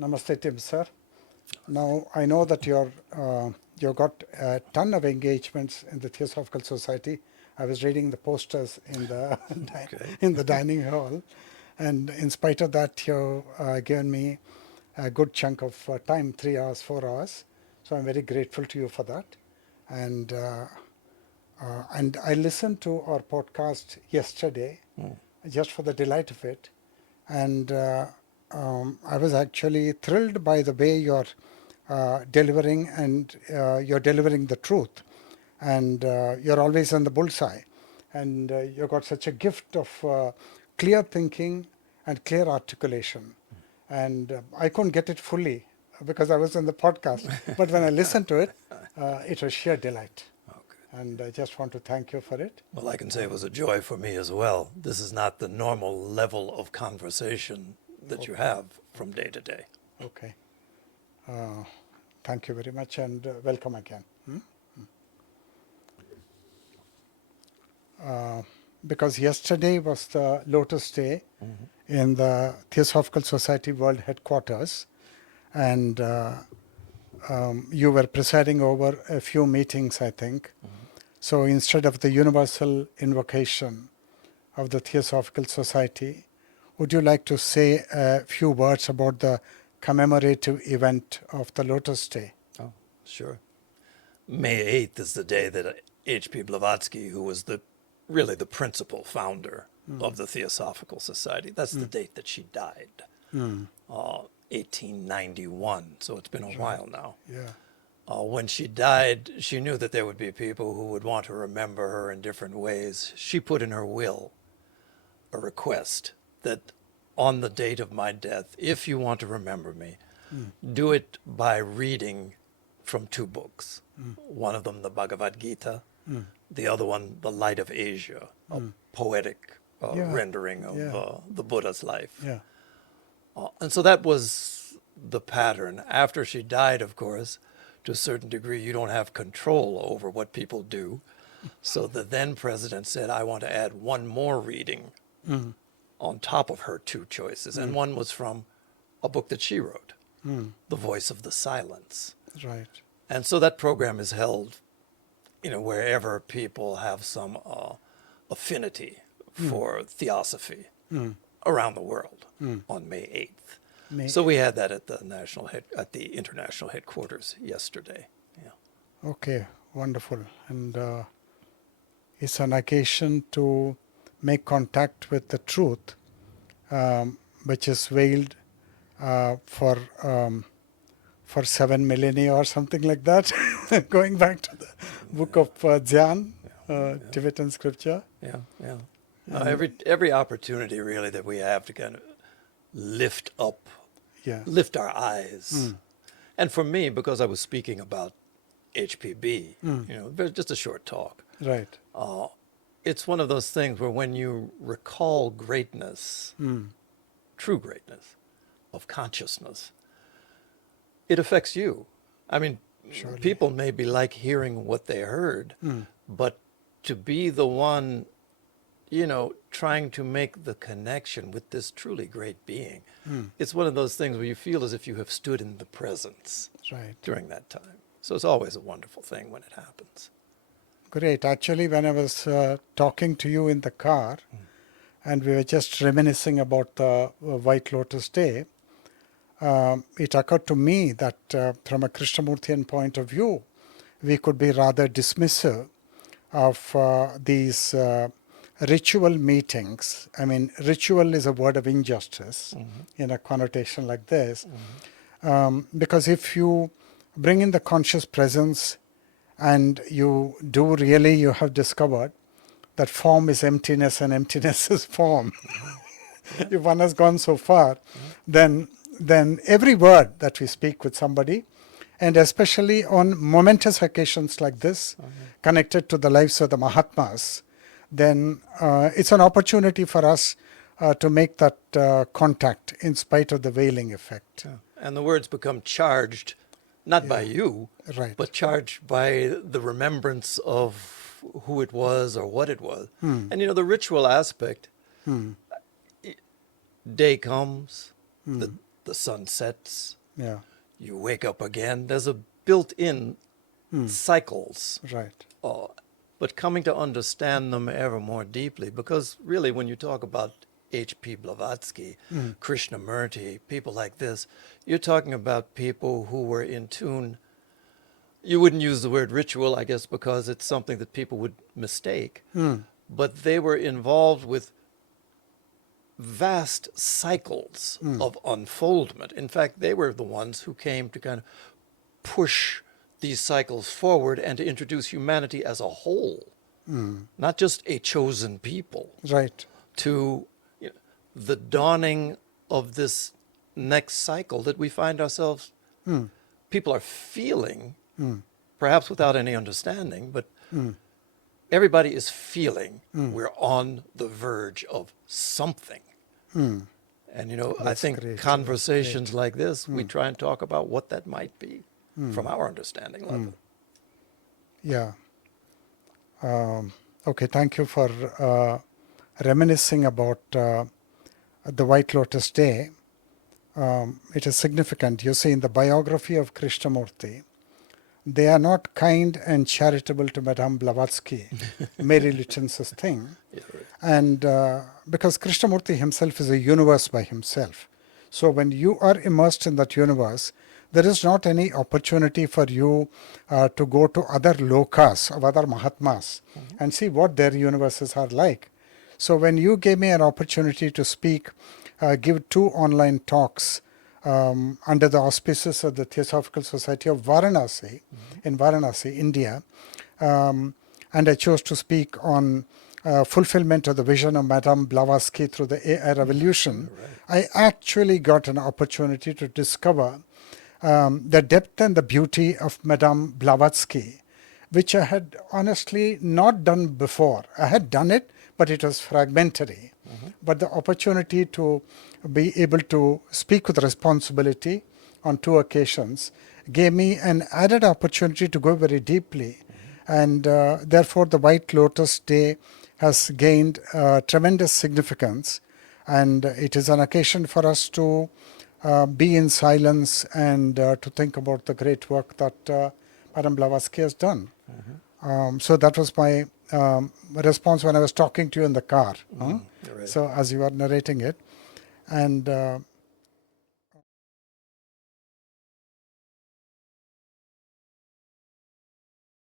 Namaste, Tim, sir. Now, I know that you got a ton of engagements in the Theosophical Society. I was reading the posters in the in the dining hall, and in spite of that, you've given me a good chunk of time, 3 hours, 4 hours. So I'm very grateful to you for that. And I listened to our podcast yesterday, just for the delight of it, and I was actually thrilled by the way you're delivering, and you're delivering the truth, and you're always on the bullseye, and you got such a gift of clear thinking and clear articulation, and I couldn't get it fully because I was in the podcast, but when I listened to it, it was sheer delight. And I just want to thank you for it. Well, I can say it was a joy for me as well. This is not the normal level of conversation that you have from day to day. Okay. Thank you very much, and welcome again. Because yesterday was the Lotus Day in the Theosophical Society World Headquarters, and you were presiding over a few meetings, I think. So instead of the universal invocation of the Theosophical Society, would you like to say a few words about the commemorative event of the Lotus Day? Oh, sure. May 8th is the day that H.P. Blavatsky, who was really the principal founder of the Theosophical Society, that's the date that she died, 1891, so it's been a while now. Yeah. When she died, she knew that there would be people who would want to remember her in different ways. She put in her will a request that on the date of my death, if you want to remember me, do it by reading from 2 books. One of them, the Bhagavad Gita, the other one, The Light of Asia, a poetic rendering of the Buddha's life. Yeah. And so that was the pattern. After she died, of course, to a certain degree, you don't have control over what people do. So the then president said, I want to add one more reading on top of her 2 choices. And one was from a book that she wrote, The Voice of the Silence. Right. And so that program is held, wherever people have some affinity for theosophy around the world on May 8th. So we had that at the international headquarters yesterday. Yeah. Okay, wonderful. And it's an occasion to make contact with the truth, which is veiled for 7 millennia or something like that, going back to the book of Dhyan, Tibetan scripture. Yeah, yeah. Every opportunity really that we have to kind of lift our eyes. And for me, because I was speaking about HPB, just a short talk. Right. It's one of those things where when you recall greatness, true greatness of consciousness, it affects you. I mean, people may be like hearing what they heard, but to be the one, trying to make the connection with this truly great being, it's one of those things where you feel as if you have stood in the presence during that time. So it's always a wonderful thing when it happens. Great. Actually, when I was talking to you in the car, and we were just reminiscing about the White Lotus Day, it occurred to me that from a Krishnamurtian point of view, we could be rather dismissive of these ritual meetings. I mean, ritual is a word of injustice in a connotation like this, because if you bring in the conscious presence and you have discovered that form is emptiness and emptiness is form. If one has gone so far, then every word that we speak with somebody, and especially on momentous occasions like this, connected to the lives of the Mahatmas, then it's an opportunity for us to make that contact in spite of the veiling effect. Yeah. And the words become charged, not by you, but charged by the remembrance of who it was or what it was. And the ritual aspect, day comes, the sun sets, Yeah. you wake up again. There's a built-in cycles. Right. But coming to understand them ever more deeply, because really when you talk about H.P. Blavatsky, Krishnamurti, people like this, you're talking about people who were in tune. You wouldn't use the word ritual, I guess, because it's something that people would mistake. But they were involved with vast cycles of unfoldment. In fact, they were the ones who came to kind of push these cycles forward and to introduce humanity as a whole, not just a chosen people, Right. to the dawning of this next cycle that we find ourselves, people are feeling, perhaps without any understanding, but everybody is feeling we're on the verge of something. And, I That's think great. conversations like this, we try and talk about what that might be from our understanding level. Yeah. Okay, thank you for reminiscing about the White Lotus Day. It is significant. You see, in the biography of Krishnamurti, they are not kind and charitable to Madame Blavatsky, Mary Lutyens's thing. Yeah, right. And because Krishnamurti himself is a universe by himself. So when you are immersed in that universe, there is not any opportunity for you to go to other lokas of other Mahatmas and see what their universes are like. So when you gave me an opportunity to speak, give 2 online talks under the auspices of the Theosophical Society of Varanasi, in Varanasi, India, and I chose to speak on fulfillment of the vision of Madame Blavatsky through the AI revolution. I actually got an opportunity to discover the depth and the beauty of Madame Blavatsky, which I had honestly not done before. I had done it, but it was fragmentary. But the opportunity to be able to speak with responsibility on 2 occasions gave me an added opportunity to go very deeply. And therefore, the White Lotus Day has gained tremendous significance. And it is an occasion for us to be in silence and to think about the great work that Madame Blavatsky has done. So that was my response when I was talking to you in the car. Right. So as you were narrating it. And